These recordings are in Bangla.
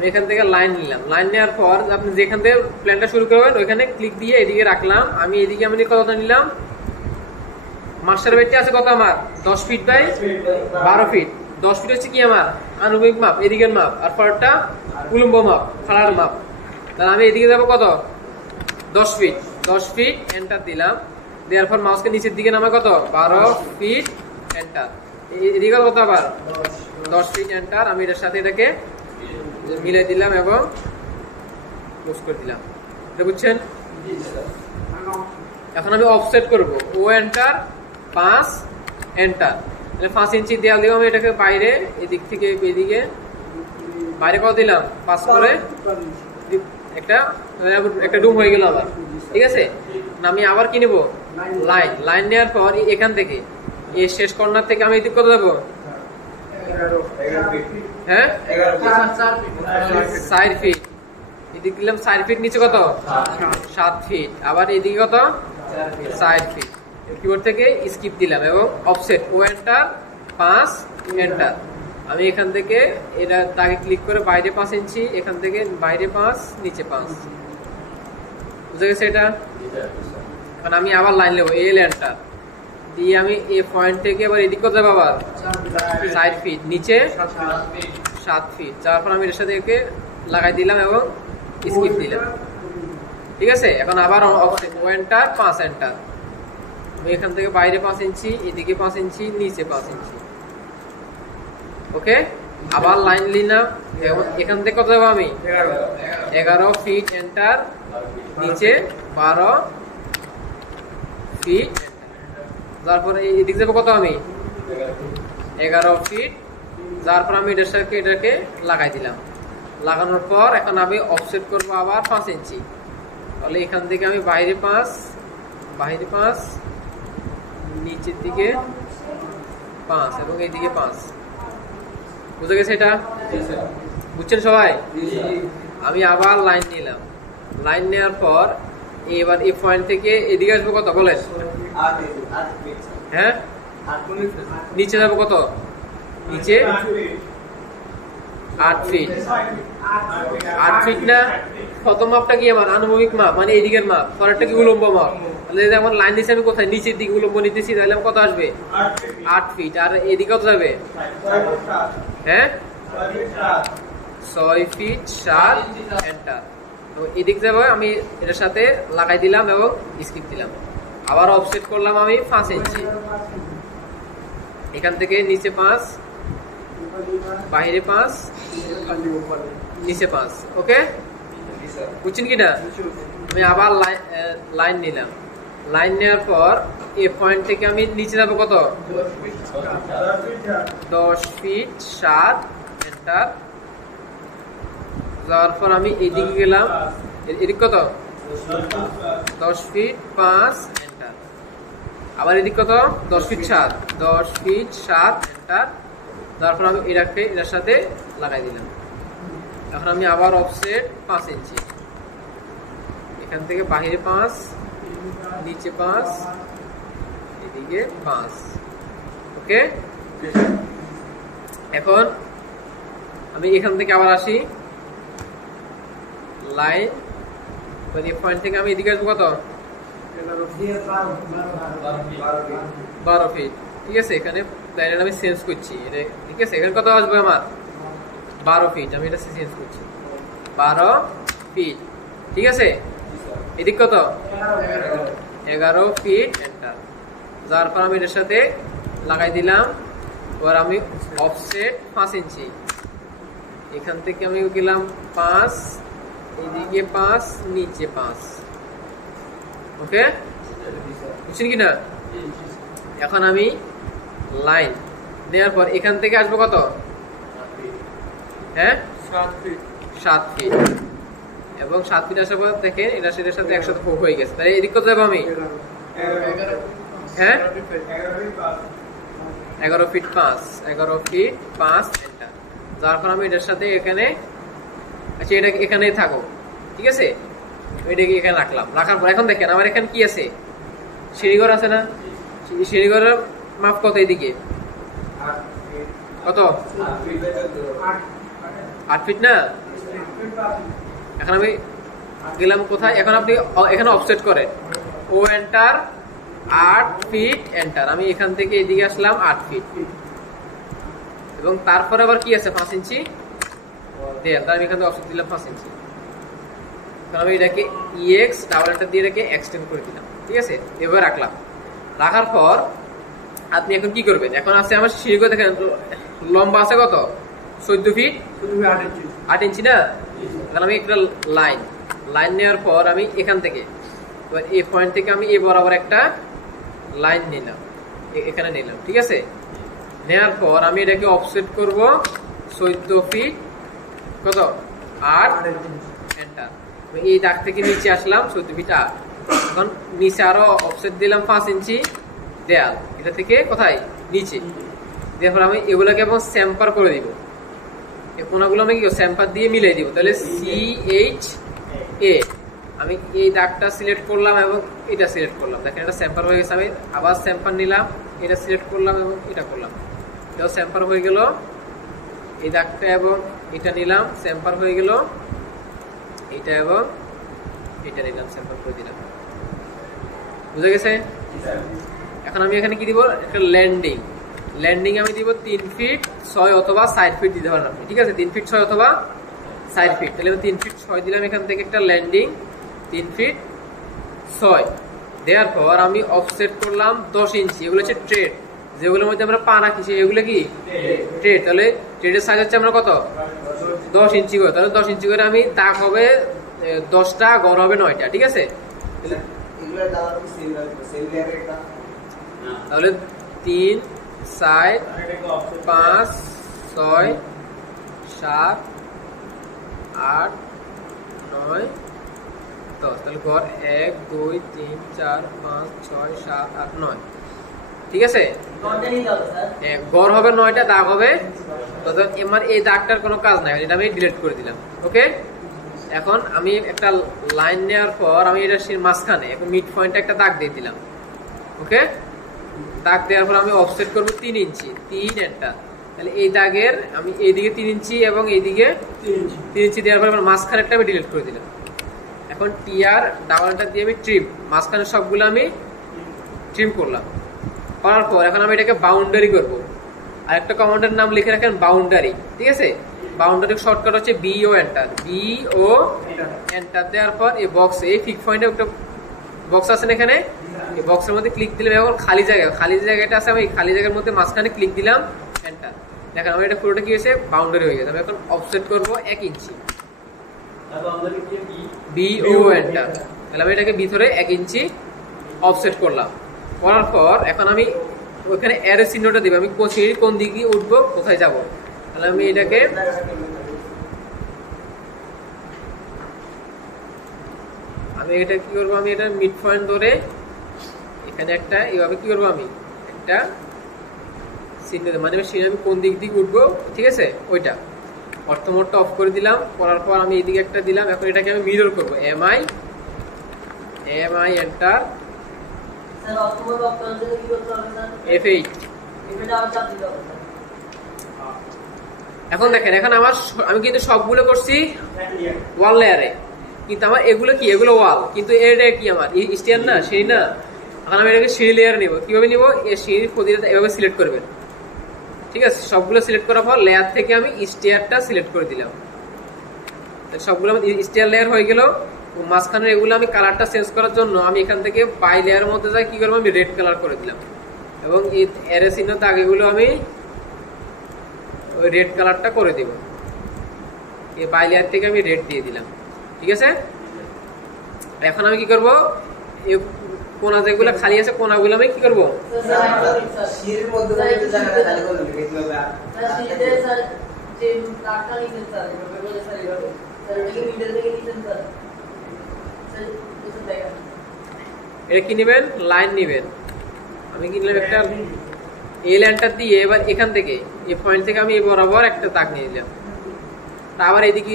আমি এখান থেকে লাইন নিলাম, লাইন নেওয়ার পর আপনি যেখান থেকে প্ল্যানটা শুরু করবেন ওইখানে ক্লিক দিয়ে এদিকে রাখলাম। আমি এদিকে আমি কতটা নিলাম, মাস্টার বেডটি আছে কত আমার 10 ফিট বাই 12 ফিট। 10 ফিট হচ্ছে কি আমার আনুভূমিক মাপ, এদিকের মাপ, আর পরেরটা উলম্ব মাপ, খাড়ার মাপ। তাহলে আমি এদিকে যাবো কত 10 ফিট। 10 ফিট এন্টার দিলাম, দেওয়ার পর মাউসকে নিচের দিকে নামা কত 12 ফিট এন্টার। এদিকে কত আবার 10 ফিট এন্টার। আমি এটার সাথে এটাকে মিলাই দিলাম এবং ক্লোজ করে দিলাম। এটা বুঝছেন? এখন আমি অফসেট করব, ও এন্টার 5 এন্টার। তাহলে 5 ইঞ্চি দেওয়াল দিব আমি এটাকে বাইরে, এদিক থেকে এদিকে বাইরে কত দিলাম 5 করে একটা ডুম হয়ে গেল আবার। ঠিক আছে, আমি আবার কি নেব লাইন। লাইন নেওয়ার পর এখান থেকে এই শেষ কর্নার থেকে আমি এদিক কত যাবো, হ্যাঁ 4 ফিট। এদিকে দিলাম 4 ফিট, নিচে কত 7 ফিট, আবার এদিকে কত 4 ফিট। কিবোর্ড থেকে স্কিপ দিলাম এবং অফসেট ও এন্টার 5 এন্টার। আমি এখান থেকে এটা তাকে ক্লিক করে বাইরে 5 ইঞ্চি, এখান থেকে বাইরে 5 নিচে 5। বুঝা গেছে এটা? এখন আমি আবার লাইন নেবো, এল এন্টার দিয়ে আমি এই পয়েন্ট থেকে আবার এদিক করতে যাবো আবার 4 ফিট, নিচে 7 ফিট। তারপর আমি এর সাথে একে লাগাই দিলাম এবং স্কিপ দিলাম। ঠিক আছে, এখন আবার অফসেট ও এন্টার 5 এন্টার। আমি এখান থেকে বাইরে 5 ইঞ্চি, এদিকে 5 ইঞ্চি, নিচে 5 ইঞ্চি। ওকে, আবার লাইন নিলাম, এখান থেকে কত যাবো আমি 11 ফিট এন্টার, নিচে 12 ফিট। তারপরে এদিকে যাবো কত আমি 11 ফিট। তারপর আমি এটাকে লাগাই দিলাম। লাগানোর পর এখন আমি অফসেট করবো আবার 5 ইঞ্চি। তাহলে এখান থেকে আমি বাইরে 5 নিচের দিকে 5 এবং এইদিকে 5। বুঝে গেছে এটা? বুঝছেন সবাই? আমি আবার লাইন নিলাম, লাইন নেওয়ার পর এবার এই পয়েন্ট থেকে এদিকে আসবো কত বলেন, হ্যাঁ নিচে যাবো কত, নিচে 8 ফিট। 8 ফিট না, কত মাপটা কি আমার আনুভূমিক মাপ, মানে এদিকের মাপ, পরেরটা কি উলম্ব মাপ। তাহলে যদি আমার লাইন দিচ্ছি আমি কোথায় নিচের দিকে উলম্ব নিতেছি, তাহলে কত আসবে 8 ফিট। আর এদিকে কত যাবে, হ্যাঁ 6 ফিট 7 এন্টার। তো এদিক যাবে আমি এটার সাথে লাগাই দিলাম এবং স্কিপ দিলাম। আবার অফসেট করলাম আমি 5 ইঞ্চি, এখান থেকে নিচে 5, বাইরে 5, নিচে 5। ওকে, বুঝছেন কি না? আমি আবার লাইন নিলাম, লাইন নেওয়ার পর এই পয়েন্ট থেকে আমি নিচে যাবো কত 10 ফিট 7 এন্টার। যাওয়ার পর আমি এদিকে গেলাম, এদিক কত 10 ফিট 5 এন্টার। আবার এদিক কত 10 ফিট 7, 10 ফিট 7 এন্টার। তারপর আমি এটার সাথে লাগাই দিলাম। এখন আমি আবার অফসেট 5 ইঞ্চি, এখান থেকে বাহিরে 5, নিচে 5, এদিকে 5। ওকে, এখন আমি এখান থেকে আবার আসি, লাইন পয়েন্ট থেকে আমি এদিকে আসবো কত 12 ফিট। ঠিক আছে, এখানে লাইনটা আমি চেঞ্জ করছি, ঠিক আছে, এখানে কত আসবে আমার 12 ফিট। আমি এটা চেঞ্জ করছি 12 ফিট। ঠিক আছে, এদিক কত 11 ফিট এন্টার। যার পর আমি এটার সাথে লাগাই দিলাম। এবার আমি অফসেট 5 ইঞ্চি, এখান থেকে আমি গেলাম 5, এদিকে 5, নিচে 5। ওকে, বুঝছেন কি না? এখন আমি লাইন দেওয়ার পর এখান থেকে আসবো কত, হ্যাঁ 7 ফিট। এবং 7 ফিট আসার পর দেখেন এটা সেটার সাথে একসাথে হয়ে গেছে। তাই এদিক কত যাবো আমি, হ্যাঁ 11 ফিট 5, 11 ফিট 5 এন্টার। যার পর আমি এটার সাথে এখানে, আচ্ছা এটা এখানেই থাকো, ঠিক আছে, এটাকে এখানে রাখলাম। রাখার পর এখন দেখেন আমার এখানে কি আছে, সিঁড়িঘর আছে না, সিঁড়িঘরের মাপ কত, এদিকে কত 8 ফিট না। এখন আমি গেলাম কোথায়, এখন আপনি এখানে অফসেট করেন ও এন্টার 8 ফিট এন্টার। আমি এখান থেকে এদিকে আসলাম 8 ফিট এবং তারপরে আবার কি আছে 5 ইঞ্চি দেয়াল, তার আমি এখান থেকে অফসেট দিলাম 5 ইঞ্চি। আমি এটাকে EX ডাবল এন্টার দিয়ে এটাকে এক্সটেন্ড করে দিলাম, ঠিক আছে, এভাবে রাখলাম। রাখার পর আপনি এখন কি করবেন, এখন আছে আমার সিঁড়ি দেখেন লম্বা আছে কত 14 ফিট 8 ইঞ্চি না। এখন আমি একটা লাইন নেওয়ার পর আমি এখান থেকে এবার এই পয়েন্ট থেকে আমি এই বরাবর একটা লাইন নিলাম, এখানে নিলাম, ঠিক আছে। নেওয়ার পর আমি এটাকে অফসেট করব 14 ফিট কত 8 এন্টার। এই দাগ থেকে নিচে আসলাম 14 ফিট 8। এখন নিচে আরো অফসেট দিলাম 5 ইঞ্চি দেয়াল, এটা থেকে কোথায় নিচে। এরপর আমি এগুলোকে এবং স্যাম্পার করে দিব, এই কোণাগুলো আমি কি স্যাম্পার দিয়ে মিলিয়ে দিব। তাহলে CHA আমি এই দাগটা সিলেক্ট করলাম এবং এটা সিলেক্ট করলাম, দেখেন এটা স্যাম্পার হয়ে গেছে। আমি আবার স্যাম্পার নিলাম, এটা সিলেক্ট করলাম এবং এটা করলাম, এটাও স্যাম্পার হয়ে গেল। এই দাগটা এবং এটা নিলাম, স্যাম্পার হয়ে গেল। এটা এবং এটা নিলাম, স্যাম্পার করে দিলাম। বুঝা গেছে? এখন আমি এখানে কি দিব, একটা ল্যান্ডিং আমি দিব 3 ফিট 6 অথবা 60 ফিট দিতে পারেন আপনি, ঠিক আছে। 3 ফিট 6 অথবা 60 ফিট, তাহলে আমি 3 ফিট 6 দিলাম। এখান থেকে একটা ল্যান্ডিং 3 ফিট 6 দেওয়ার পর আমি অফসেট করলাম 10 ইঞ্চি। এগুলো হচ্ছে ট্রেড, যেগুলোর মধ্যে আমরা পা রাখি এগুলো কি ট্রেড। তাহলে ট্রেডের সাইজ হচ্ছে আমরা কত 10 ইঞ্চি করে, তাহলে 10 ইঞ্চি করে আমি দাগ হবে 10টা, গড় হবে 9টা, ঠিক আছে। তাহলে 3 4 5 6 7 8 9 10, তাহলে গড় 1 2 3 4 5 6 7 8 9, ঠিক আছে। গড় হবে 9টা, দাগ হবে। আমার এই দাগটার কোনো কাজ নাই, এটা আমি ডিলিট করে দিলাম, ওকে। এখন আমি একটা লাইন নেওয়ার পর আমি এটা মাঝখানে এখন মিড পয়েন্টে একটা দাগ দিয়ে দিলাম, ওকে। দাগ দেওয়ার পর আমি অফসেট করব 3 ইঞ্চি 3 এন্টার। তাহলে এই দাগের আমি এইদিকে 3 ইঞ্চি এবং এইদিকে 3 ইঞ্চি দেওয়ার পর আমার মাঝখানেরটা আমি ডিলিট করে দিলাম। এখন TR ডাবল এন্টার দিয়ে আমি ট্রিম, মাঝখানে সবগুলো আমি ট্রিম করলাম। করার পর এখন আমি এটাকে বাউন্ডারি করব। আর একটা কমান্ডের নাম লিখে রাখেন বাউন্ডারি, ঠিক আছে। বাউন্ডারি শর্টকাট হচ্ছে BO এন্টার, BO এন্টার দেওয়ার পর এই বক্সে এই ফিক্স পয়েন্টে একটা বক্স আছে না, এখানে এই বক্সের মধ্যে ক্লিক দিলাম। এখন খালি জায়গাটা আছে, আমি খালি জায়গার মধ্যে মাঝখানে ক্লিক দিলাম, এন্টার। দেখেন আমার এটা পুরোটা কি হয়েছে বাউন্ডারি হয়ে গেছে। আমি এখন অফসেট করব 1 ইঞ্চি, BO এন্টার। তাহলে আমি এটাকে ভিতরে 1 ইঞ্চি অফসেট করলাম। করার পর এখন আমি ওখানে অ্যারো চিহ্নটা দিব, আমি কোন দিকে উঠবো কোথায় যাব। তাহলে আমি এটাকে এটা কি করবো, আমি এটা মিড পয়েন্ট ধরে এখানে একটা এইভাবে কি করবো, আমি একটা চিহ্ন মানে আমি কোন দিক দিয়ে উঠবো, ঠিক আছে, ওইটা অর্থমোডটা অফ করে দিলাম। করার পর আমি এইদিকে একটা দিলাম। এখন এটাকে আমি মিরর করবো, MI এন্টার F8। এখন দেখেন এখন আমি কিন্তু সবগুলো করছি ওয়াল লেয়ারে, কিন্তু আমার এগুলো কি, এগুলো ওয়াল, কিন্তু এটা কি আমার স্টেয়ার না, সিঁড়ি না। এখন আমি এটাকে সিঁড়ি লেয়ার নিব। কিভাবে নিব, এই সিঁড়ির প্রতিটা এভাবে সিলেক্ট করবেন, ঠিক আছে। সবগুলো সিলেক্ট করার পর লেয়ার থেকে আমি স্টেয়ারটা সিলেক্ট করে দিলাম। সবগুলো স্টেয়ার লেয়ার হয়ে গেল। মাঝখানে এগুলো আমি কালারটা চেঞ্জ করার জন্য আমি এখান থেকে বাই লেয়ারের মধ্যে যাই, কি করবো, আমি রেড কালার করে দিলাম এবং এই অ্যারো চিহ্ন দাগ এগুলো আমি ওই রেড কালারটা করে দিব। এই বাই লেয়ার থেকে আমি রেড দিয়ে দিলাম, ঠিক আছে। এখন আমি কি করব, এই কোনা যেগুলো খালি আছে কোনাগুলো আমি কি করবো, এটা কি নেবেন, লাইন নেবেন। আমি কি নিলাম, একটা এই লাইনটা দিয়ে এবার এখান থেকে এই পয়েন্ট থেকে আমি বরাবর একটা দাগ নিয়ে নিলাম। আবার এদিকে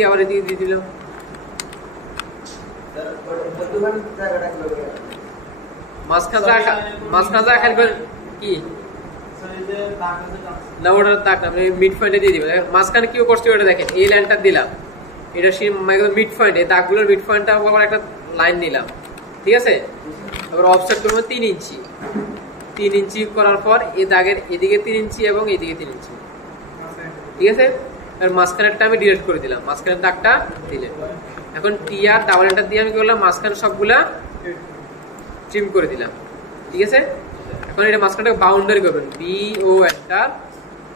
দিয়ে দিলাম। মাঝখান কি না ওটার দাগ না, আমি মিড পয়েন্টে দিয়ে দিব। মাঝখানে কি করছি ওটা দেখেন, এই লাইনটা দিলাম, এটা মিড পয়েন্ট, এই দাগগুলোর মিড পয়েন্টটা আবার একটা লাইন নিলাম, ঠিক আছে। তারপর অফসেট করবো 3 ইঞ্চি, 3 ইঞ্চি করার পর এই দাগের এদিকে 3 ইঞ্চি এবং এদিকে 3 ইঞ্চি, ঠিক আছে। আর মাঝখানেরটা আমি ডিলিট করে দিলাম, মাঝখানের দাগটা দিলেন। এখন টি আর ডাবল এন্টার দিয়ে আমি কি করলাম, মাঝখানে সবগুলা ট্রিম করে দিলাম, ঠিক আছে। এখন এটা মাঝখানটাকে বাউন্ডারি করবেন, বি ও এন্টার,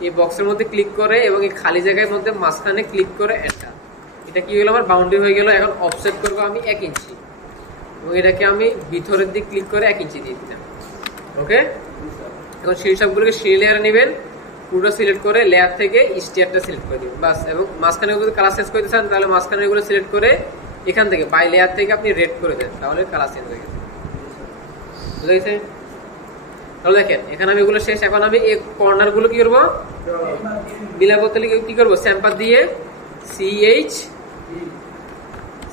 এই বক্সের মধ্যে ক্লিক করে এবং এই খালি জায়গার মধ্যে মাঝখানে ক্লিক করে এন্টার। এটা কি হলো, আমার বাউন্ডারি হয়ে গেল। এখন অফসেট করবো আমি 1 ইঞ্চি এবং এটাকে আমি ভিতরের দিক ক্লিক করে 1 ইঞ্চি দিয়ে দিলাম, ওকে। এখন সেই সবগুলোকে সেই লেয়ারে নেবেন, পুরো সিলেক্ট করে লেয়ার থেকে স্টিয়ারটা সিলেক্ট করে দিবেন, বাস। এবং মাঝখানে যদি কালার চেঞ্জ করতে চান তাহলে মাঝখানে এগুলো সিলেক্ট করে এখান থেকে বাই লেয়ার থেকে আপনি রেড করে দেন, তাহলে কালার চেঞ্জ হয়ে গেছে, বুঝা গেছে। তাহলে দেখেন এখানে আমি এগুলো শেষ। এখন আমি এই কর্নার গুলো কি করবো, বিলাবো, তাহলে কি করবো, স্যাম্পার দিয়ে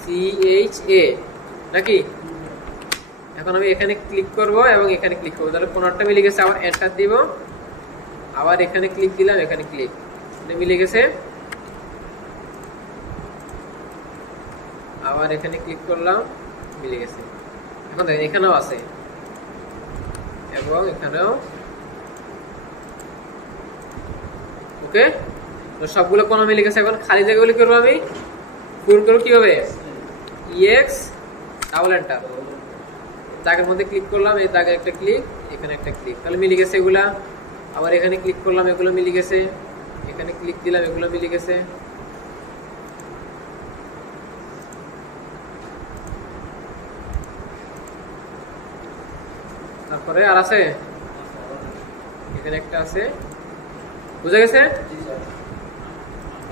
CHA নাকি। এখন আমি এখানে ক্লিক করব এবং এখানে ক্লিক করবো, তাহলে কর্নারটা মিলে গেছে। আবার এন্টার দিব, আবার এখানে ক্লিক দিলাম, এখানে ক্লিক মিলে গেছে। আবার এখানে ক্লিক করলাম, মিলে গেছে। এখন দেখেন এখানেও আছে এবং এখানেও, ওকে। সবগুলো কোন মিলে গেছে। এখন খালি জায়গাগুলো করবো আমি পূরণ করবো কিভাবে, EX ডাবল এন্টার, দাগের মধ্যে ক্লিক করলাম, এই দাগে একটা ক্লিক, এখানে একটা ক্লিক, তাহলে মিলে গেছে এগুলা। আবার এখানে ক্লিক করলাম, এগুলো মিলে গেছে, এখানে ক্লিক দিলাম, এগুলো মিলে গেছে। তারপরে আর আছে, এখানে একটা আছে, বুঝা গেছে।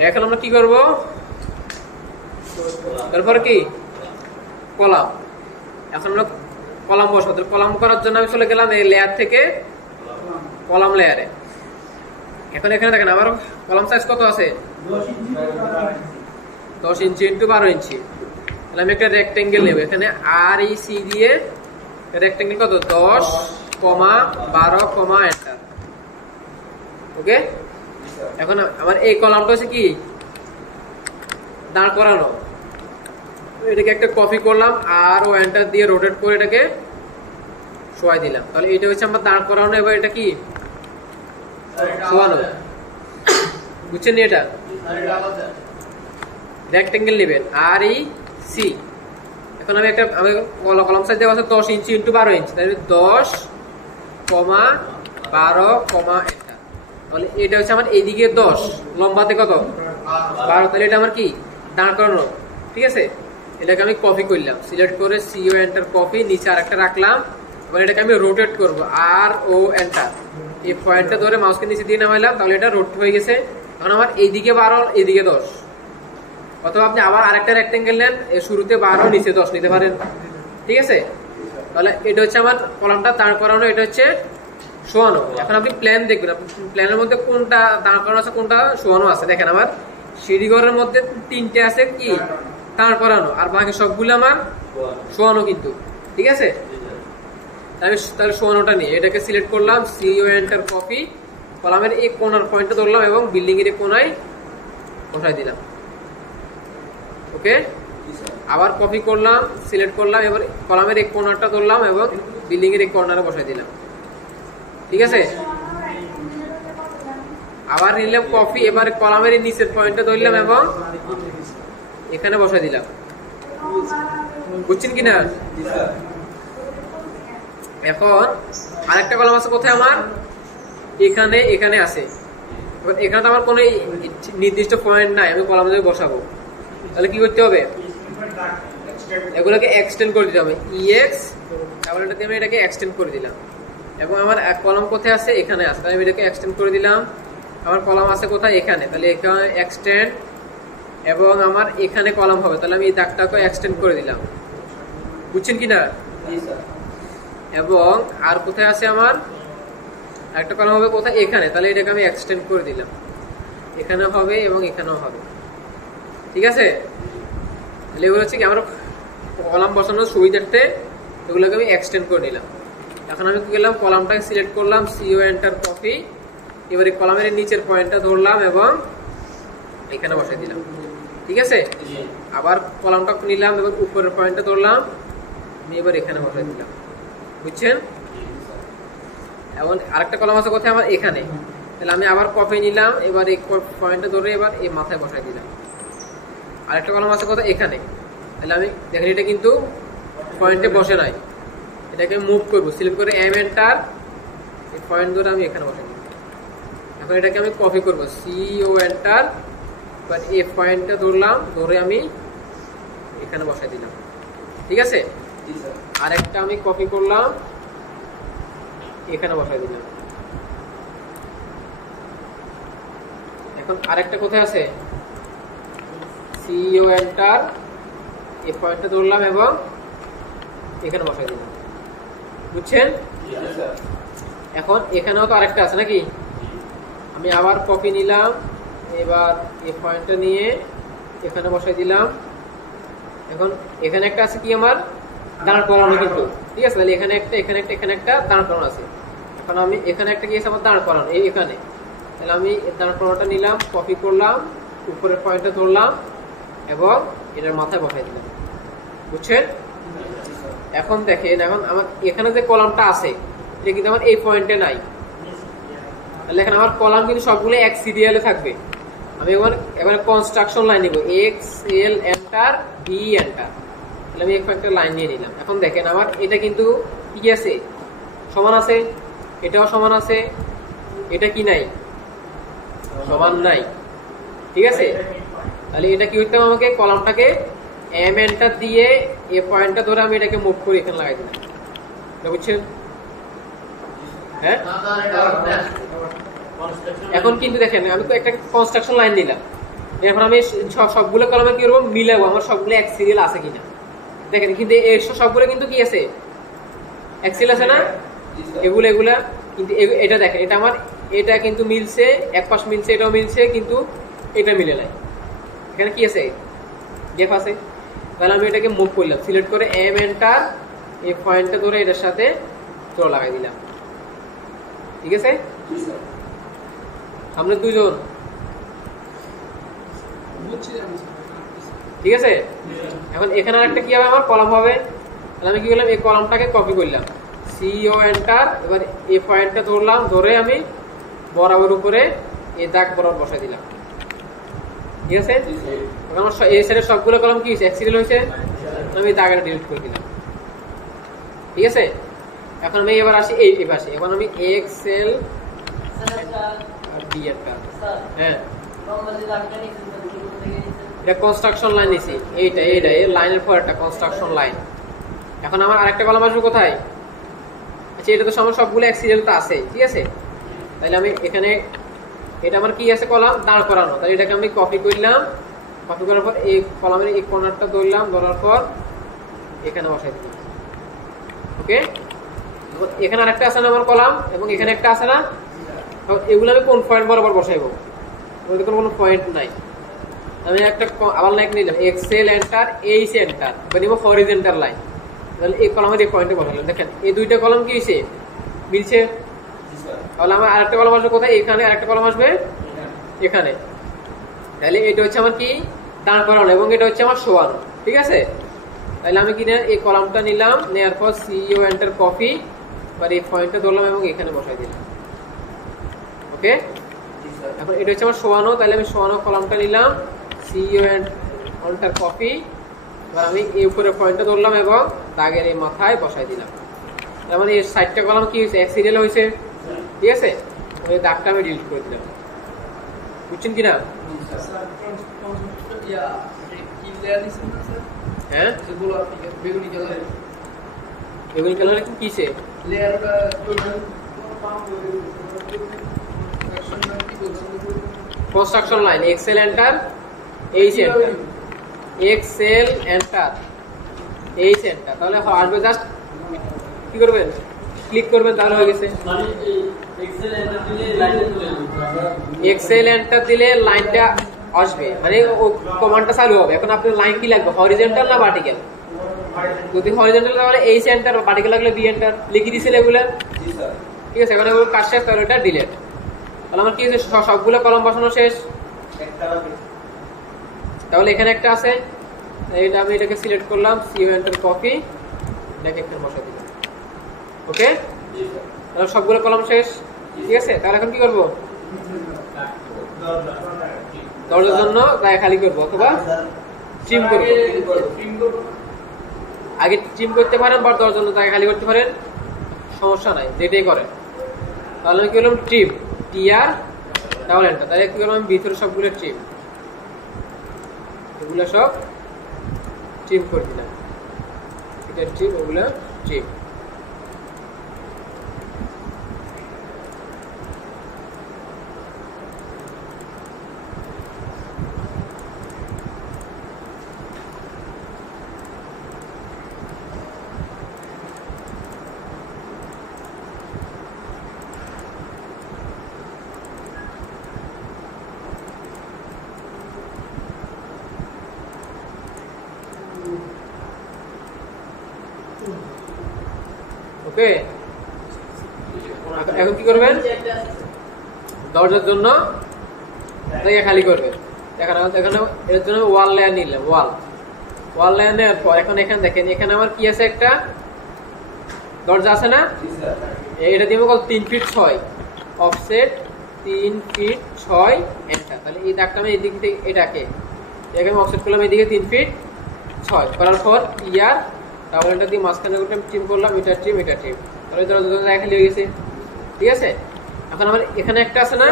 এখন আমরা কি করব, তারপর কি কলাম। এখন আমরা কলাম বসাবো। কলাম করার জন্য আমি চলে গেলাম এই লেয়ার থেকে কলাম লেয়ারে। এখন এখানে দেখেন আমার কলাম সাইজ কত আছে, 10 ইঞ্চি ইন্টু 12 ইঞ্চি। তাহলে আমি একটা রেক্টেঙ্গেল নেব, এখানে REC দিয়ে রেক্টেঙ্গেল কত, 10, 12, এন্টার, ওকে। এখন আমার এই কলামটা হচ্ছে কি দাঁড় করানো, এটাকে একটা কপি করলাম আর ও এন্টার দিয়ে রোটেট করে এটাকে শোয়াই দিলাম, তাহলে এটা হচ্ছে আমার দাঁড় করানো। এবার এটা কি শোয়ানো, বুঝছেন। এটা রেক্টেঙ্গেল নেবেন REC। এখন আমি একটা কলাম সাইজ দেওয়া আছে 10 ইঞ্চি ইন্টু 12 ইঞ্চি, তাহলে 10, 12, এন্টার। তাহলে এটা হচ্ছে আমার এইদিকে 10, লম্বাতে কত 12, তাহলে এটা আমার কি দাঁড় করানো, ঠিক আছে। এটাকে আমি কপি করলাম, সিলেক্ট করে CO এন্টার কপি, নিচে আর একটা রাখলাম। এবার এটাকে আমি রোটেট করবো, RO এন্টার, এই পয়েন্টটা ধরে মাউসকে নিচে দিয়ে নামাইলাম, তাহলে এটা রোটেট হয়ে গেছে। এখন আমার এইদিকে 12, এইদিকে 10, অথবা আপনি আবার আরেকটা রেক্টেঙ্গেল নেন, শুরুতে 12 নিচে 10 নিতে পারেন, ঠিক আছে। তাহলে এটা হচ্ছে আমার কলামটা দাঁড় করানো, এটা হচ্ছে শোয়ানো। এখন আপনি প্ল্যান দেখবেন, প্ল্যানের মধ্যে কোনটা দাঁড় করানো আছে, কোনটা শোয়ানো আছে। দেখেন আমার সিঁড়ি ঘরের মধ্যে 3টে আছে কি দাঁড় করানো, আর বাকি সবগুলো আমার শোয়ানো কিন্তু, ঠিক আছে। তাহলে শোয়ানোটা নিয়ে এটাকে সিলেক্ট করলাম, CO এন্টার কপি, কলামের এই কোনার পয়েন্টটা ধরলাম এবং বিল্ডিং এর কোনায় বসাই দিলাম, ওকে। আবার কপি করলাম, সিলেক্ট করলাম, এবার কলামের এই কর্নারটা ধরলাম এবং বিল্ডিং এর এই কর্নারে বসাই দিলাম, ঠিক আছে। আবার নিলাম কপি, এবার কলামের নিচের পয়েন্টটা ধরলাম এবং এখানে বসাই দিলাম, বুঝছেন কিনা। এখন আরেকটা কলাম আছে কোথায় আমার, এখানে, এখানে আছে। এবার এখানে তো আমার কোনো নির্দিষ্ট পয়েন্ট নাই, আমি কলাম দিয়ে বসাবো, তাহলে কি করতে হবে, এগুলোকে এক্সটেন্ড করে দিতে হবে। EX তাহলে আমি এটাকে এক্সটেন্ড করে দিলাম এবং আমার এক কলাম কোথায় আছে, এখানে আছে, তাহলে আমি এটাকে এক্সটেন্ড করে দিলাম। আমার কলাম আছে কোথায়, এখানে, তাহলে এখানে এক্সটেন্ড, এবং আমার এখানে কলাম হবে, তাহলে আমি এই দাগটাকে এক্সটেন্ড করে দিলাম, বুঝছেন কিনা। এবং আর কোথায় আছে আমার একটা কলাম হবে কোথায়, এখানে, তাহলে এটাকে আমি এক্সটেন্ড করে দিলাম, এখানে হবে এবং এখানেও হবে, ঠিক আছে। তাহলে এগুলো হচ্ছে কি আমার কলাম বসানোর সুবিধার্থে এগুলোকে আমি এক্সটেন্ড করে নিলাম। এখন আমি কি করলাম, কলামটাকে সিলেক্ট করলাম, CO এন্টার কপি, এবারে কলামের নিচের পয়েন্টটা ধরলাম এবং এখানে বসাই দিলাম, ঠিক আছে। আবার কলামটা নিলাম এবং উপরের পয়েন্টটা ধরলাম, আমি এবার এখানে বসাই দিলাম, বুঝছেন। এবং আরেকটা কলাম আছে কোথায় আমার এখানে, তাহলে আমি আবার কপি নিলাম, এবার এই পয়েন্টটা ধরে এবার এই মাথায় বসাই দিলাম। আরেকটা কলাম আছে কোথায় এখানে, তাহলে আমি দেখেন এটা কিন্তু পয়েন্টে বসে নাই, এটাকে মুভ করবো, সিলেক্ট করে এম এন্টার, এই পয়েন্ট ধরে আমি এখানে বসাই দিলাম। এখন এটাকে আমি কপি করবো, সিও এন্টার, এবার এই পয়েন্টটা ধরলাম, ধরে আমি এখানে বসাই দিলাম, ঠিক আছে। আরেকটা আমি কপি করলাম, এখানে বসাই দিলাম। এখন আরেকটা কোথায় আছে, সিও এন্টার, এই পয়েন্টটা ধরলাম এবং এখানে বসাই দিলাম, বুঝছেন। এখন এখানেও তো আরেকটা আছে নাকি, আমি আবার কপি নিলাম, এবার এই পয়েন্টটা নিয়ে এখানে বসাই দিলাম। এখন এখানে একটা আছে কি আমার দাঁড় করানো, কিন্তু ঠিক আছে, তাহলে এখানে একটা, এখানে একটা, এখানে একটা দাঁড় করানো আছে। এখন আমি এখানে একটা কি আছে আমার দাঁড় করানো, এখানে, তাহলে আমি দাঁড় করানোটা নিলাম, কপি করলাম, উপরের পয়েন্টটা ধরলাম এবং এটার মাথায় বসাই দিলাম, বুঝছেন। এখন দেখেন, এখন আমার এখানে যে কলামটা আছে এটা কিন্তু আমার এই পয়েন্টে নাই, তাহলে এখানে আমার কলাম কিন্তু সবগুলো এক সিরিয়ালে থাকবে। আমি এবার কনস্ট্রাকশন লাইন নিব, X L enter B enter, তাহলে আমি একটা লাইন নিয়ে নিলাম। এখন দেখেন আমার এটা কিন্তু কি আছে, সমান আছে, এটাও সমান আছে, এটা কি নাই, সমান নাই, ঠিক আছে। তাহলে এটা কি করতে হবে, আমাকে কলামটাকে এম এন্টার দিয়ে এই পয়েন্টটা ধরে আমি এটাকে মুভ করে এখানে লাগাই দিলাম, বুঝছেন। হ্যাঁ, এখন কিন্তু দেখেন আমি তো একটা কনস্ট্রাকশন লাইন নিলাম, এখন আমি সবগুলো কলামে কি করবো, মিলাবো আমার সবগুলো এক সিরিয়াল আছে কিনা। দেখেন কিন্তু সবগুলো কিন্তু কি আছে, এক সিরিয়াল আছে না, এগুলা কিন্তু এটা দেখেন, এটা আমার এটা কিন্তু মিলছে, এক পাশ মিলছে, এটাও মিলছে, কিন্তু এটা মিলে নাই, এখানে কি আছে, গ্যাপ আছে। তাহলে আমি এটাকে মুভ করলাম, সিলেক্ট করে এম এন্টার, এই পয়েন্টটা ধরে এটার সাথে জোড়া লাগাই দিলাম, ঠিক আছে। আমরা দুইজন, ঠিক আছে। এখন এখানে আরেকটা কি হবে, আমার কলাম হবে, তাহলে আমি কি করলাম, এই কলামটাকে কপি করলাম, সিও এন্টার, এবার এই পয়েন্টটা ধরলাম, ধরে আমি বরাবর উপরে এই দাগ বরাবর বসাই দিলাম, ঠিক আছে। এখন আমার এই সাইডের সবগুলো কলাম কি হয়েছে, এক সিরিয়াল হয়েছে, আমি দাগটা ডিলিট করে দিলাম, ঠিক আছে। এখন আমি এবার আসি এই পাশে, এখন আমি এক্সেল বি এন্টার, হ্যাঁ, এটা কনস্ট্রাকশন লাইন নিছি, এইটা এই লাইনের পর একটা কনস্ট্রাকশন লাইন। এখন আমার আরেকটা কলাম আসবে কোথায়, আচ্ছা এটা তো আমার সবগুলো এক সিরিয়াল তো আছে, ঠিক আছে। তাহলে আমি এখানে এটা আমার কি আছে, কলাম দাঁড় করানো, তাহলে এটাকে আমি কপি করলাম, কপি করার পর এই কলামের এই কর্নারটা ধরলাম, ধরার পর এখানে বসাই দিলাম, ওকে। এখানে আরেকটা আছে না আমার কলাম, এবং এখানে একটা আছে না, এগুলো আমি কোন পয়েন্ট বরাবর বসাইবো, কোনো পয়েন্ট নাই। আমি একটা আবার লাইন নিলাম, এক্সেল এন্টার, এইচ এন্টার, বা নিব হরিজন্টাল লাইন, তাহলে এই কলামের এই পয়েন্টে বসালাম। দেখেন এই দুইটা কলাম কি হয়েছে, মিলছে। তাহলে আমার আরেকটা কলাম আসবে কোথায়, এখানে আরেকটা কলাম আসবে এখানে, তাহলে এটা হচ্ছে আমার কি দাঁড় করানো, এবং এটা হচ্ছে আমার শোয়ানো, ঠিক আছে। তাহলে আমি কি এই কলামটা নিলাম, নেওয়ার পর সিও এন্টার কপি, বা এই পয়েন্টটা ধরলাম এবং এখানে বসাই দিলাম, ওকে। এখন এটা হচ্ছে আমার শোয়ানো, তাহলে আমি শোয়ানো কলামটা নিলাম, সিও এন্টার কপি, এবার আমি এই উপরে পয়েন্টটা ধরলাম এবং দাগের এই মাথায় বসাই দিলাম। তার মানে এই সাইডটা কলাম কি হয়েছে, এক সিরিয়াল হয়েছে, ঠিক আছে। ওই দাগটা আমি ডিলিট করে দিলাম, বুঝছেন কিনা। হ্যাঁ, বেগুনি কালার কিসে, construction line, X L enter, H enter, X L enter, H enter, তাহলে আসবে, জাস্ট কি করবেন, ক্লিক করবেন, তাহলে হয়ে গেছে। এক্সেল এন্টার দিলে লাইনটা আসবে, মানে কমান্ডটা চালু হবে। এখন আপনার লাইন কি লাগবে, হরিজন্টাল না ভার্টিক্যাল? যদি হরিজন্টাল তাহলে এইচ এন্টার, ভার্টিক্যাল লাগলে বি এন্টার, লিখে দিয়েছিল এগুলো, ঠিক আছে। এখন এগুলো কাজ শেষ, তাহলে এটা ডিলিট। তাহলে আমার কি হয়েছে, সবগুলো কলম বসানো শেষ। তাহলে এখানে একটা আছে, এটা আমি এটাকে সিলেক্ট করলাম, সিও এন্টার কপি, এটাকে একটা বসা দিলাম। ওকে, তাহলে সবগুলো কলম শেষ। ঠিক আছে, তাহলে এখন কি করব, দরজার জন্য জায়গা খালি করব অথবা ট্রিম করব। আগে ট্রিম করতে পারেন বা দরজার জন্য জায়গা খালি করতে পারেন, সমস্যা নাই, যেটাই করেন। তাহলে আমি কি করলাম, ট্রিম, টিআর ডাবল এন্টার। তাহলে কি করলাম, আমি ভিতরে সবগুলো ট্রিম, এগুলো সব ট্রিম করে দিলাম। এটা ট্রিম, ওগুলো ট্রিম। ওকে, এখন কি করবেন, দরজার জন্য জায়গা খালি করবেন। এখানে এর জন্য ওয়াল লেয়ার নিলাম, ওয়াল লেয়ার নেওয়ার পর এখন এখানে দেখেন, এখানে আমার কি আছে, একটা দরজা আছে না, এটা দিব কত, 3 ফিট 6, অফসেট 3 ফিট 6 এন্টার। তাহলে এই দাগটা আমি এদিক থেকে এটাকে আমি অফসেট করলাম, এদিকে 3 ফিট 6 করার পর ইয়ার ডাবল এন্টার দিয়ে মাঝখানে একটা ট্রিম করলাম, এটা ট্রিম, এটা ট্রিম। তাহলে দরজা জায়গা খালি হয়ে গেছে। ঠিক আছে, এখন আমার এখানে একটা আছে না,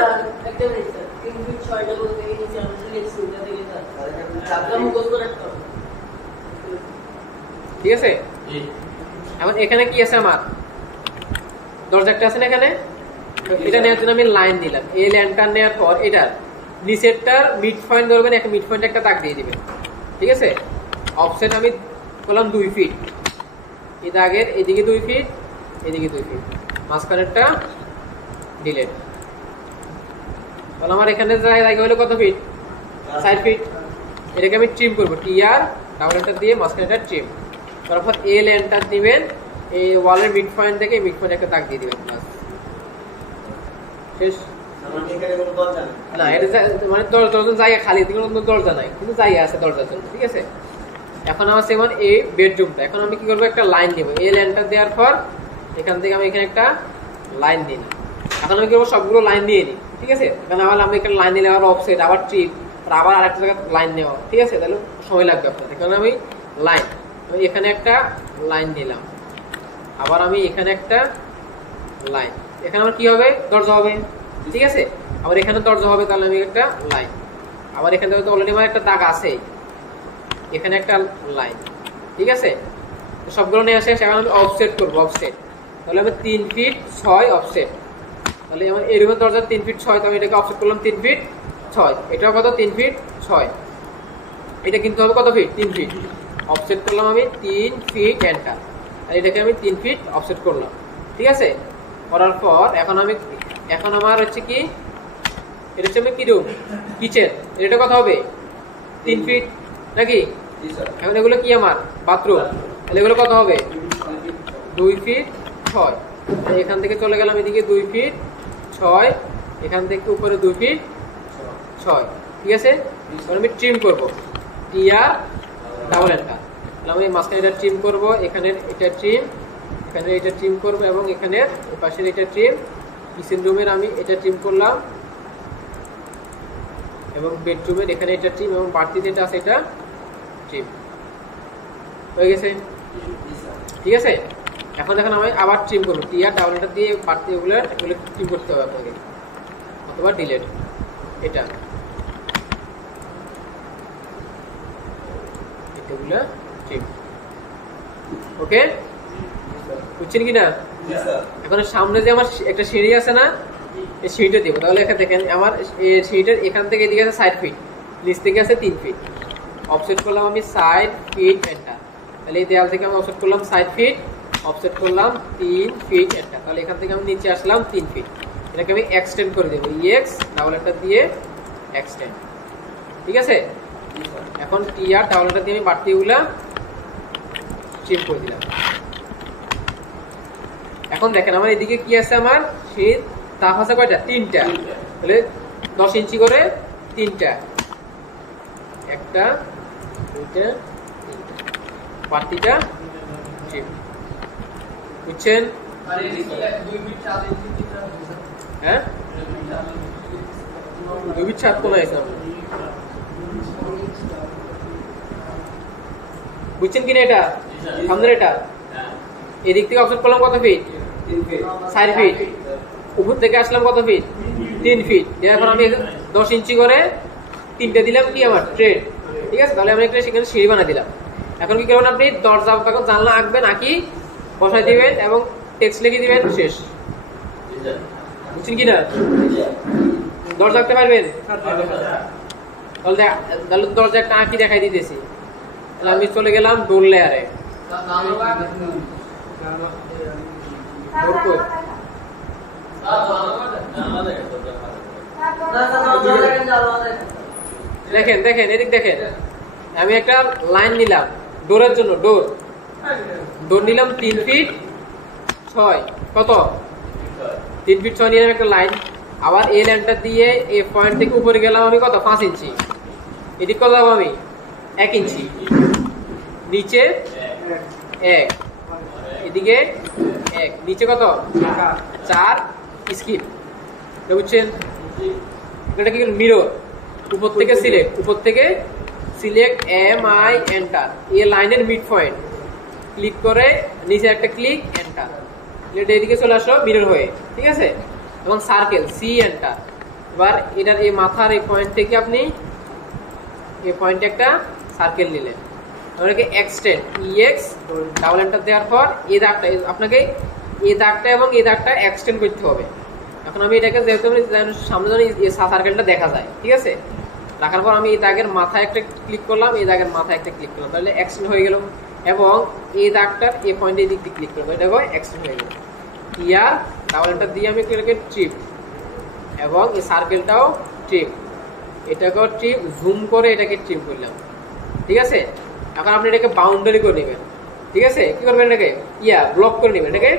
ঠিক আছে, এখন এখানে কি আছে, আমার দরজা একটা আছে না এখানে, এটা নেওয়ার জন্য আমি লাইন নিলাম। এই লাইনটা নেওয়ার পর এটার নিচেরটার মিড পয়েন্ট ধরবেন, একটা মিড পয়েন্ট একটা দাগ দিয়ে দিবেন। ঠিক আছে, অফসেট আমি করলাম 2 ফিট, এই দাগের এদিকে 2 ফিট, এদিকে 2 ফিট, মাঝখানেরটা ডিলেট। তাহলে আমার এখানে জায়গা হলো কত ফিট, 4 ফিট। এটাকে আমি ট্রিম করবো, টিআর ডাবল এন্টার দিয়ে মাঝখানেটা ট্রিম। তারপর এল এন্টার দিবেন, এই ওয়ালের মিড পয়েন্ট থেকে মিড পয়েন্ট একটা দাগ দিয়ে দিবেন, বাস শেষ। না, এটা মানে দরজার জায়গা খালি, কোনো দরজা নাই, কিন্তু জায়গা আছে দরজার জন্য। ঠিক আছে, এখন আমার সেমন এই বেডরুমটা, এখন আমি কি করবো, একটা লাইন দিব। এল এন্টার দেওয়ার পর এখান থেকে আমি এখানে একটা লাইন দিই। এখন আমি কি করবো, সবগুলো লাইন নিয়ে নিই। ঠিক আছে, এখানে আবার আমি একটা লাইন নিলে আবার অফসেট, আবার ট্রিপ, আবার আরেকটা জায়গায় লাইন নেওয়া। ঠিক আছে, তাহলে সময় লাগবে আপনাদের। কারণ আমি লাইন, এখানে একটা লাইন নিলাম, আবার আমি এখানে একটা লাইন, এখানে আমার কি হবে, দরজা হবে। ঠিক আছে, আবার এখানে দরজা হবে, তাহলে আমি একটা লাইন, আবার এখানে অলরেডি আমার একটা দাগ আছে, এখানে একটা লাইন। ঠিক আছে, সবগুলো নিয়ে আসে। এখন আমি অফসেট করবো, অফসেট, তাহলে আমি 3 ফিট 6 অফসেট। তাহলে আমার এরকম দরজা 3 ফিট 6, তো আমি এটাকে অফসেট করলাম 3 ফিট 6। এটাও কত, 3 ফিট 6। এটা কিন্তু হবে কত ফিট, 3 ফিট। অফসেট করলাম আমি 3 ফিট এন্টার, আর এটাকে আমি 3 ফিট অফসেট করলাম। ঠিক আছে, করার পর এখন আমার হচ্ছে কি, এটা হচ্ছে আমি কি রুম, কিচেন, এটা কত হবে, 3 ফিট নাকি। এখন এগুলো কি, আমার বাথরুম, তাহলে এগুলো কত হবে, 2 ফিট 6। এখান থেকে চলে গেলাম এদিকে 2 ফিট 6, এখান থেকে উপরে 2 ফিট 6। ঠিক আছে, আমি ট্রিম করবো, টিআর ডাবল এন্টার। আমি মাঝখানে এটা ট্রিম করবো, এখানে এটা ট্রিম, এখানে এটা ট্রিম করবো, এবং এখানে পাশের এটা ট্রিম। কিচেন রুমের আমি এটা ট্রিম করলাম, এবং বেডরুমের এখানে এটা ট্রিম, এবং বাড়তি যেটা আছে এটা ট্রিম হয়ে গেছে। ঠিক আছে, এখন দেখেন আমি আবার ট্রিম করবো, টিআর ডাবল এন্টার দিয়ে বাড়তি এগুলো ট্রিম করতে হবে আপনাকে, অথবা ডিলেট। এটা এগুলো ট্রিম। ওকে, বুঝছেন কিনা? এখন সামনে যে আমার একটা সিঁড়ি আছে না, এই সিঁড়িটা দিব। তাহলে এখানে দেখেন আমার সিঁড়িটার এখান থেকে এদিকে আছে 60 ফিট, নিচ থেকে আছে 3 ফিট। অফসেট করলাম আমি 60 ফিট এন্টার। তাহলে এই দেয়াল থেকে আমি অফসেট করলাম 60 ফিট, অফসেট করলাম 3 ফিট এন্টার। তাহলে এখান থেকে আমি নিচে আসলাম 3 ফিট। এটাকে আমি এক্সটেন্ড করে দেবো, ইএক্স ডাবল এন্টার দিয়ে এক্সটেন্ড। ঠিক আছে, এখন টিআর ডাবল এন্টার দিয়ে আমি বাড়তিগুলা ট্রিম করে দিলাম। এখন দেখেন আমার এদিকে কি আছে, আমার শীত তাপ আছে কয়টা, 3টা। তাহলে 10 ইঞ্চি করে তিনটা, একটা, দুইটা, তিনটা, বাতিটা ট্রিম। বুঝছেন? হ্যাঁ 2 ফিট 7 কোণ আছে। বুঝছেন কিনা এটা? আমাদের এটা এদিক থেকে অফসেট করলাম কত ফিট? 4 ফিট। উপর থেকে আসলাম কত ফিট? 3 ফিট। এখন আমি 10 ইঞ্চি করে তিনটা দিলাম কি আমার ট্রেড, ঠিক আছে? তাহলে আমি একটা সেখানে সিঁড়ি বানিয়ে দিলাম। এখন কি করবেন আপনি? দরজা তখন জানলা আঁকবেন, আঁকি বসাই দিবেন এবং টেক্সট লিখে দিবেন, শেষ। বুঝছেন কিনা? দরজা আঁকতে পারবেন? তাহলে দরজা একটা আঁকি দেখাই দিতেছি। তাহলে আমি চলে গেলাম ডোর লেয়ারে। দেখেন দেখেন এদিক দেখেন, আমি একটা লাইন নিলাম ডোরের জন্য। ডোর নিলাম 3 ফিট 6। কত? 3 ফিট 6 নিয়ে একটা লাইন। আবার এই লাইনটা দিয়ে এই পয়েন্ট থেকে উপরে গেলাম আমি কত? 5 ইঞ্চি। এদিক কত যাবো আমি? 1 ইঞ্চি। নিচে 1, এদিকে 1, নিচে কত? 4 স্কিপ। বুঝছেন? এটা কি মিরর? উপর থেকে সিলেক্ট MI এন্টার। এই লাইনের মিড পয়েন্ট ক্লিক করে নিচে একটা ক্লিক, এন্টার। এটা এদিকে চলে আসলো মিরর হয়ে, ঠিক আছে? এবং সার্কেল C এন্টার। এবার এটার এই মাথার এই পয়েন্ট থেকে আপনি এই পয়েন্টে একটা সার্কেল নিলেন। আপনাকে এক্সটেন্ড EX ডাবল এন্টার দেওয়ার পর এই দাগটা আপনাকে এই দাগটা এবং এই দাগটা এক্সটেন্ড করতে হবে। এখন আমি এটাকে যেহেতু সামনে যেন এই সার্কেলটা দেখা যায়, ঠিক আছে? রাখার পর আমি এই দাগের মাথায় একটা ক্লিক করলাম, এই দাগের মাথায় একটা ক্লিক করলাম, তাহলে এক্সটেন্ড হয়ে গেল। এবং এই দাগটার এই পয়েন্টে দিক দিয়ে ক্লিক করবো, এটাকে এক্সটেন্ড হয়ে গেল। ইয়ার ডাবল এন্টার দিয়ে আমি এটাকে ট্রিপ এবং এই সার্কেলটাও ট্রিপ, এটাকেও ট্রিপ, জুম করে এটাকে ট্রিপ করলাম, ঠিক আছে? এখন আপনি এটাকে বাউন্ডারি করে নেবেন, ঠিক আছে? কি করবেন? এটাকে ব্লক করে নেবেন। এটাকে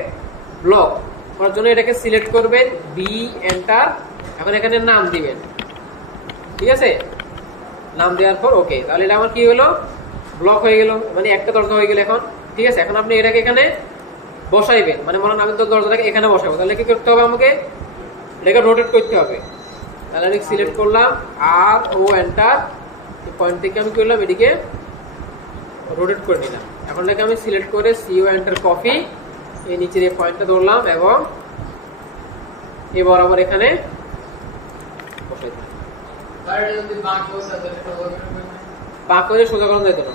ব্লক করার জন্য এটাকে সিলেক্ট করবেন, B এন্টার। এখন এখানে নাম দিবেন, ঠিক আছে? নাম দেওয়ার পর ওকে। তাহলে এটা আমার কি হলো? ব্লক হয়ে গেল, মানে একটা দরজা হয়ে গেল এখন, ঠিক আছে? এখন আপনি এটাকে এখানে বসাইবেন, মানে মনে আমি তো দরজাটাকে এখানে বসাবো, তাহলে কি করতে হবে? আমাকে এটাকে রোটেট করতে হবে। তাহলে আমি সিলেক্ট করলাম RO এন্টার। এই পয়েন্ট থেকে আমি করলাম এদিকে রোটেট করে নিলাম। এখন এটাকে আমি সিলেক্ট করে CO এন্টার কপি, এই নিচের এই পয়েন্টটা ধরলাম এবং এই বরাবর এখানে বসাই দিলাম। বাঁক করে সোজা করানো যেত না,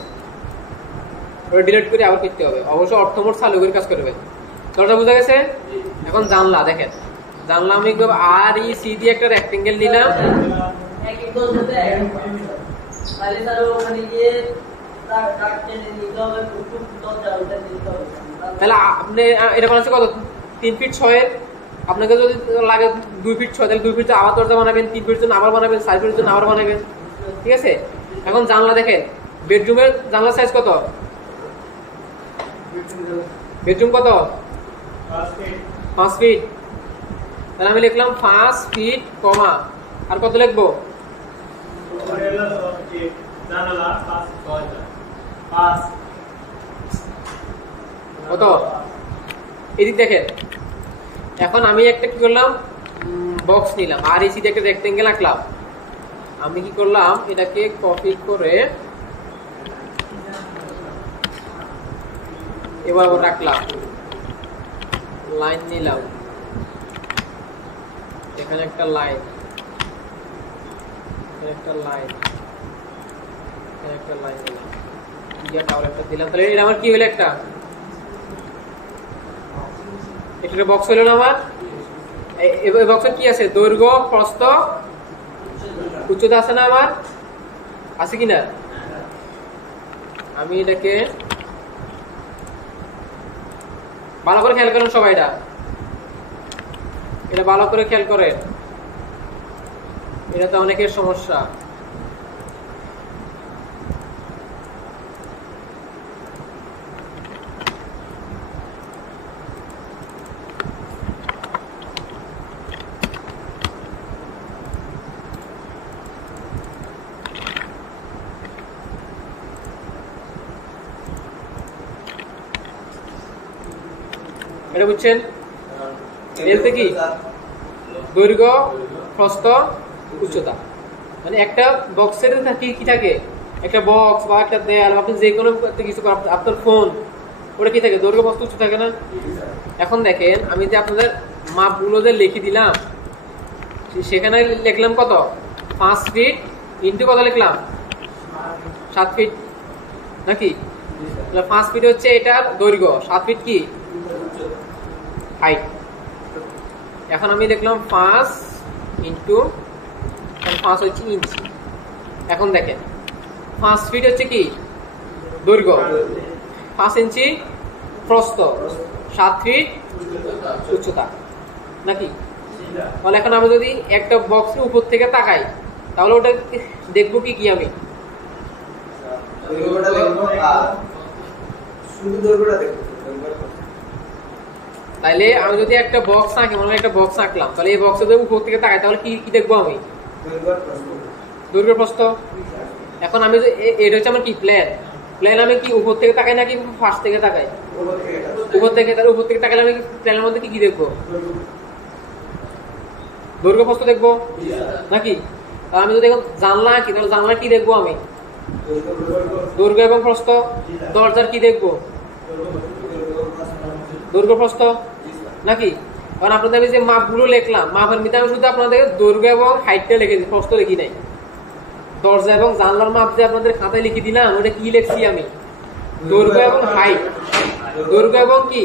ওটা ডিলিট করে আবার করতে হবে। অবশ্য অর্থমোট চালু করে কাজ করবেন। দরজা বোঝা গেছে? এখন জানলা দেখেন, জানলা আমি REC দিয়ে একটা রেক্টেঙ্গেল নিলাম। তাহলে আপনি এটা বানাচ্ছে কত? 3 ফিট 6 আপনাকে যদি লাগে 2 ফিট 6, তাহলে 2 ফিট আবার দরজা বানাবেন, 3 ফিট জন্য আবার বানাবেন, 4 ফিট জন্য আবার বানাবেন, ঠিক আছে? এখন জানলা দেখেন, বেডরুমের জানলার সাইজ কত? বেডরুম কত? 5 ফিট। তাহলে আমি লিখলাম 5 ফিট কমা আর কত লিখবো? কত? এদিক দেখেন। এখন আমি একটা কি করলাম? বক্স নিলাম, REC দিয়ে একটা রেক্টেঙ্গেল আঁকলাম। আমি কি করলাম? এটাকে কপি করে এবার রাখলাম, লাইন নিলাম, এখানে একটা লাইন, এখানে একটা লাইন, এখানে একটা লাইন দিলাম, টাওয়ার একটা দিলাম। তাহলে এটা আমার কি হলো? একটা একটা বক্স হলো না আমার? এই বক্সে কি আছে? দৈর্ঘ্য, প্রস্থ, উচ্চতা আছে না আমার? আছে কিনা? আমি এটাকে ভালো করে খেয়াল করেন সবাই, এটা ভালো করে খেয়াল করেন, এটা তো অনেকের সমস্যা। এটা বুঝছেন? এলতে কি দৈর্ঘ্য, প্রস্থ, উচ্চতা। মানে একটা বক্সের কি থাকে, একটা বক্স বা একটা দেয়াল, আপনি যে কোনো কিছু, আপনার ফোন, ওটা কি থাকে, দৈর্ঘ্য, প্রস্থ, উচ্চতা থাকে না? এখন দেখেন আমি যে আপনাদের মাপগুলো যে লিখে দিলাম, সেখানে লিখলাম কত, 5 ফিট ইন্টু কত লিখলাম, 7 ফিট নাকি? 5 ফিট হচ্ছে এটার দৈর্ঘ্য, 7 ফিট কি হাইট। এখন আমি দেখলাম 5 ইন্টু 5 হচ্ছে ইঞ্চি। এখন দেখেন 5 ফিট হচ্ছে কি দৈর্ঘ্য, 5 ইঞ্চি প্রস্থ, 7 ফিট উচ্চতা নাকি? তাহলে এখন আমি যদি একটা বক্সের উপর থেকে তাকাই, তাহলে ওটা দেখবো কি কি আমি তাইলে আমি যদি একটা বক্স আঁকি, মনে হয় একটা বক্স আঁকলাম, তাহলে এই বক্সের উপর থেকে তাকাই, তাহলে কি কি দেখবো আমি, দৈর্ঘ্য, প্রস্থ। এখন আমি এটা হচ্ছে আমার কি প্ল্যান, আমি কি উপর থেকে তাকাই নাকি ফার্স্ট থেকে তাকাই? উপর থেকে। তাহলে উপর থেকে তাকালে আমি প্ল্যানের মধ্যে কি কি দেখবো, দৈর্ঘ্য, প্রস্থ দেখবো নাকি? তাহলে আমি যদি এখন জানলা আঁকি, তাহলে জানলা কি দেখবো আমি, দৈর্ঘ্য এবং প্রস্থ। দরজার কি দেখবো, দৈর্ঘ্য, প্রস্থ নাকি? কারণ আপনাদের আমি যে মাপগুলো লিখলাম, মাপের মধ্যে আমি শুধু আপনাদের দৈর্ঘ্য এবং হাইটটা লিখেছি, প্রস্থ লিখি নাই। দরজা এবং জানলার মাপ যে আপনাদের খাতায় লিখে দিলাম, ওটা কি লিখছি আমি, দৈর্ঘ্য এবং হাইট, দৈর্ঘ্য এবং কি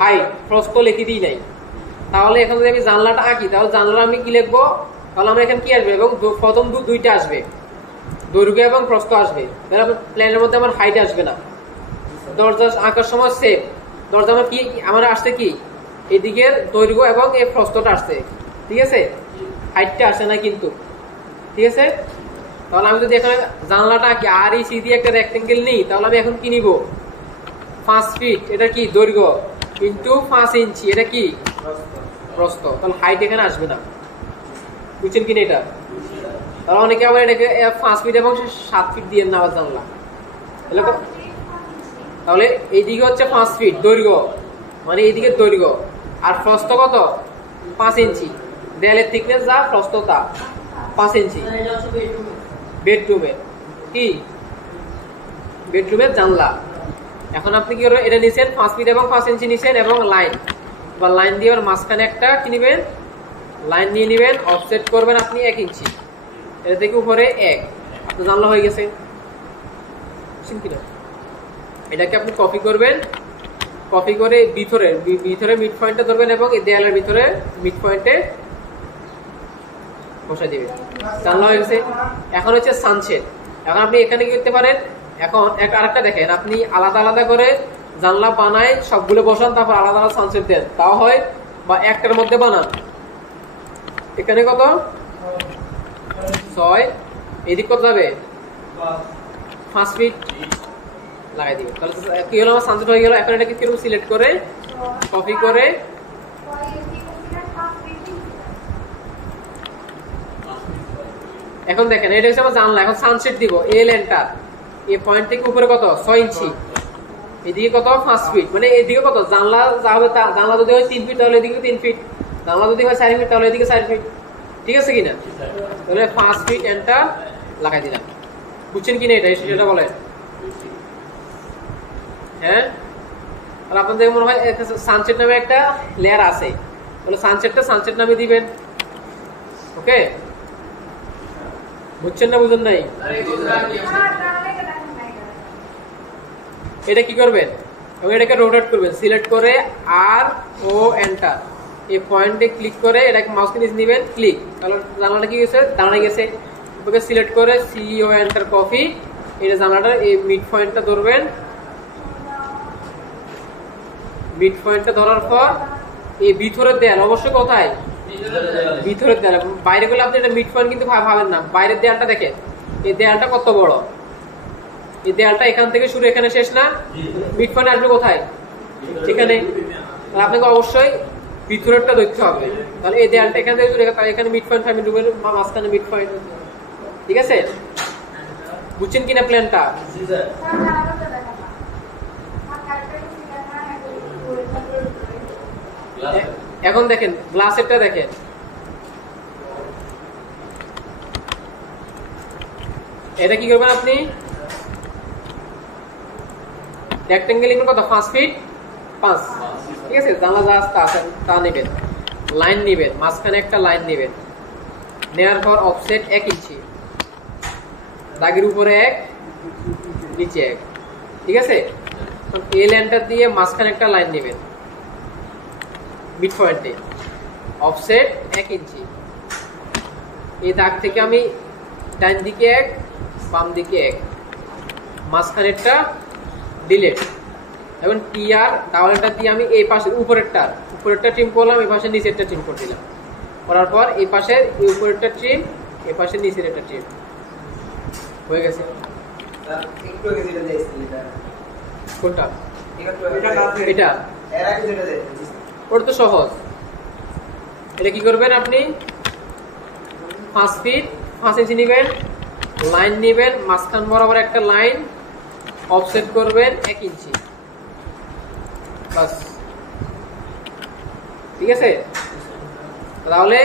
হাইট, প্রস্থ লিখে দিই নাই। তাহলে এখন যদি আমি জানলাটা আঁকি, তাহলে জানলা আমি কি লিখবো, তাহলে আমার এখানে কি আসবে, এবং প্রথম দুইটা আসবে, দৈর্ঘ্য এবং প্রস্থ আসবে। তাহলে প্ল্যানের মধ্যে আমার হাইট আসবে না। দরজা আঁকার সময় সেম, দরজা আমার কি, আমার আসছে কি এদিকের দৈর্ঘ্য এবং এই প্রস্থটা আসছে, ঠিক আছে, হাইটটা আসে না কিন্তু, ঠিক আছে। তাহলে আমি যদি এখানে জানলাটা আঁকি, আর এই সিধি একটা রেক্টেঙ্গেল নেই, তাহলে আমি এখন কি নিব, 5 ফিট, এটা কি দৈর্ঘ্য, ইন্টু 5 ইঞ্চি, এটা কি প্রস্থ। তাহলে হাইট এখানে আসবে না, বুঝছেন কিনা এটা? তাহলে অনেকে আবার এটাকে 5 ফিট এবং 7 ফিট দিয়ে নেওয়ার জানলা। তাহলে এইদিকে হচ্ছে 5 ফিট দৈর্ঘ্য, মানে এইদিকে দৈর্ঘ্য, আর প্রস্থ কত, 5 ইঞ্চি। দেয়ালের থিকনেস যা, প্রস্থ তা 5 ইঞ্চি। বেডরুমের কি, বেডরুমের জানলা। এখন আপনি কি করবেন, এটা নিছেন 5 ফিট এবং 5 ইঞ্চি নিছেন, এবং লাইন বা লাইন দিয়ে মাঝখানে একটা কি নিবেন, লাইন নিয়ে নিবেন, অফসেট করবেন আপনি 1 ইঞ্চি, এটা থেকে উপরে 1, আপনার জানলা হয়ে গেছে, বুঝছেন কিনা? এটাকে আপনি কপি করবেন, কপি করে ভিতরে মিড পয়েন্টটা ধরবেন এবং এই দেয়ালের ভিতরে মিড পয়েন্টে বসাই দিবেন, জানলা হয়ে গেছে। এখন হচ্ছে সানশেড। এখন আপনি এখানে কি করতে পারেন, এখন আরেকটা দেখেন, আপনি আলাদা আলাদা করে জানলা বানায় সবগুলো বসান, তারপর আলাদা আলাদা সানশেড দেন, তাও হয়, বা একটার মধ্যে বানান। এখানে কত 6, এদিক কত যাবে 5 ফিট লাগাই দিবেন। তাহলে কি হলো, আমার সানসেট হয়ে গেল। এখন এটাকে কিরকম সিলেক্ট করে কপি করে এখন দেখেন এটা হচ্ছে আমার জানলা। এখন সানসেট দিব, এল এন্টার, এই পয়েন্ট থেকে উপরে কত 6 ইঞ্চি, এদিকে কত 5 ফিট, মানে এদিকে কত জানলা যা হবে, জানলা যদি হয় 3 ফিট তাহলে এদিকে 3 ফিট, জানলা যদি হয় 4 ফিট তাহলে এদিকে 4 ফিট, ঠিক আছে কিনা? তাহলে 5 ফিট এন্টার লাগাই দিলাম। বুঝছেন কিনা এটা, সেটা বলেন। হ্যাঁ, আর আপনাদের মনে হয় সানসেট নামে একটা লেয়ার আছে, তাহলে সানসেট নামে দিবেন। ওকে, বুঝছেন না বুঝুন নাই? এটা কি করবেন, এবং এটাকে রোটেট করবেন, সিলেক্ট করে আর ও এন্টার, এই পয়েন্টে ক্লিক করে এটাকে মাউসকে নিচে নেবেন, ক্লিক, তাহলে জানলাটা কি গেছে, দাঁড়ায় গেছে। ওকে সিলেক্ট করে সি ও এন্টার কপি, এটা জানলাটার এই মিড পয়েন্টটা ধরবেন, মিড পয়েন্টটা ধরার পর এই ভিতরের দেয়াল, অবশ্যই কোথায়, ভিতরের দেয়াল। বাইরে গেলে আপনি এটা মিড পয়েন্ট কিন্তু ভাবেন না, বাইরের দেয়ালটা দেখেন, এই দেয়ালটা কত বড়, এই দেয়ালটা এখান থেকে শুরু এখানে শেষ না, মিড পয়েন্ট আসবে কোথায়, এখানে। তাহলে আপনাকে অবশ্যই ভিতরেরটা দেখতে হবে। তাহলে এই দেয়ালটা এখান থেকে শুরু, এখানে মিড পয়েন্ট, মাঝখানে মিড পয়েন্ট, ঠিক আছে? বুঝছেন কিনা প্ল্যানটা? এখন দেখেন গ্লাসেরটা দেখেন, এটা কি করবেন আপনি, রেক্টেঙ্গেল ইকুয়াল কত 5 ফিট 5, ঠিক আছে। জানলা যা আছে তা নেবেন, লাইন নেবেন, মাঝখানে একটা লাইন নেবেন, নেওয়ার পর অফসেট 1 ইঞ্চি, দাগের উপরে 1 নিচে 1, ঠিক আছে। এই লাইনটা দিয়ে মাঝখানে একটা লাইন নেবেন মিড পয়েন্টে, অফসেট 1 ইঞ্চি। এই দাগ থেকে আমি ডান দিকে 1 বাম দিকে 1, মাঝখানেরটা ডিলিট, এবং টিআর ডাবলটা দিয়ে আমি এই পাশের উপরেরটা ট্রিম করলাম, এই পাশে নিচেরটা ট্রিম করে দিলাম, করার পর এই পাশের এই উপরেরটা ট্রিম, এই পাশের নিচের একটা ট্রিম হয়ে গেছে। কোনটা এটা, ওটা তো সহজ। এটা কি করবেন আপনি, 5 ফিট 5 ইঞ্চি নেবেন, লাইন নেবেন, মাঝখান বরাবর একটা লাইন, অফসেট করবেন 1 ইঞ্চি, বাস, ঠিক আছে। তাহলে